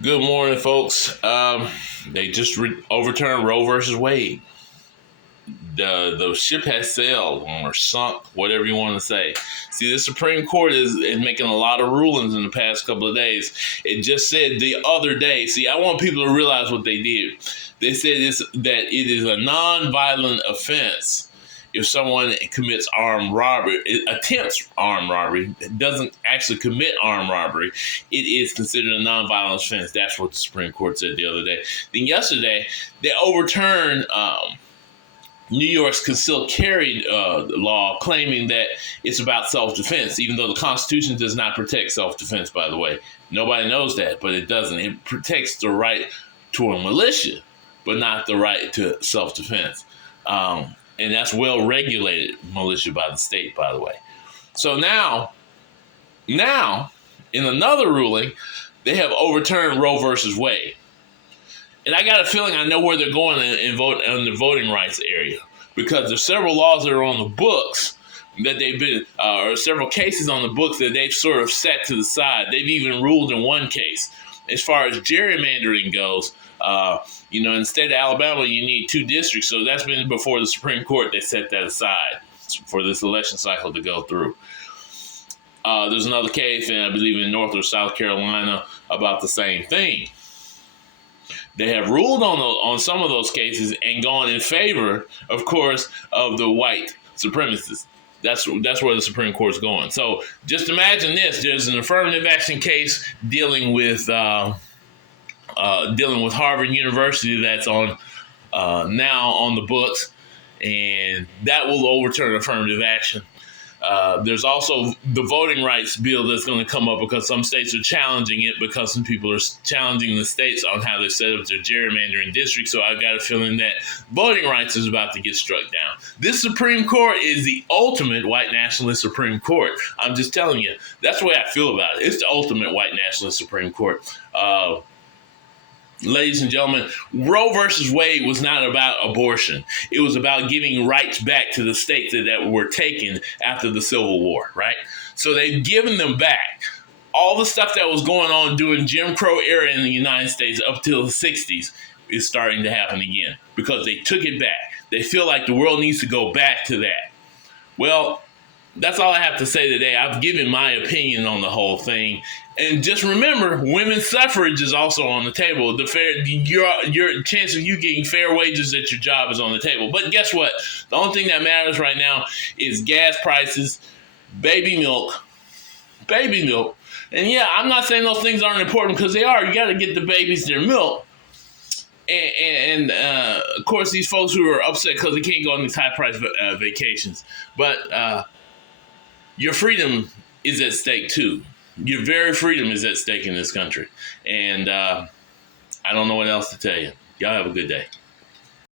Good morning, folks. They just overturned Roe versus Wade. The ship has sailed or sunk, whatever you want to say. See, the Supreme Court is making a lot of rulings in the past couple of days. It just said the other day. See, I want people to realize what they did. They said that it is a non-violent offense if someone commits armed robbery, attempts armed robbery, doesn't actually commit armed robbery, it is considered a nonviolent offense. That's what the Supreme Court said the other day. Then yesterday, they overturned New York's concealed carry law, claiming that it's about self-defense, even though the Constitution does not protect self-defense, by the way. Nobody knows that, but it doesn't. It protects the right to a militia, but not the right to self-defense. And that's well-regulated militia by the state, by the way. So now, in another ruling, they have overturned Roe versus Wade. And I got a feeling I know where they're going in the voting rights area, because there's several laws that are on the books that they've been, or several cases on the books that they've sort of set to the side. They've even ruled in one case. As far as gerrymandering goes, in the state of Alabama, you need 2 districts. So that's been before the Supreme Court. They set that aside for this election cycle to go through. There's another case, and I believe in North or South Carolina, about the same thing. They have ruled on some of those cases and gone in favor, of course, of the white supremacists. That's where the Supreme Court's going. So just imagine this: there's an affirmative action case dealing with Harvard University that's on now on the books, and that will overturn affirmative action. There's also the voting rights bill that's going to come up, because some states are challenging it, because some people are challenging the states on how they set up their gerrymandering districts. So I've got a feeling that voting rights is about to get struck down. This Supreme Court is the ultimate white nationalist Supreme Court. I'm just telling you, that's the way I feel about it. It's the ultimate white nationalist Supreme Court. Ladies and gentlemen, Roe versus Wade was not about abortion. It was about giving rights back to the states that were taken after the Civil War, right? So they've given them back. All the stuff that was going on during Jim Crow era in the United States up till the 60s is starting to happen again, because they took it back. They feel like the world needs to go back to that. Well, that's all I have to say today. I've given my opinion on the whole thing. And just remember, women's suffrage is also on the table. Your chance of you getting fair wages at your job is on the table. But guess what? The only thing that matters right now is gas prices, baby milk. And yeah, I'm not saying those things aren't important, because they are. You got to get the babies their milk. And of course, these folks who are upset because they can't go on these high-priced vacations. But your freedom is at stake, too. Your very freedom is at stake in this country. And I don't know what else to tell you. Y'all have a good day.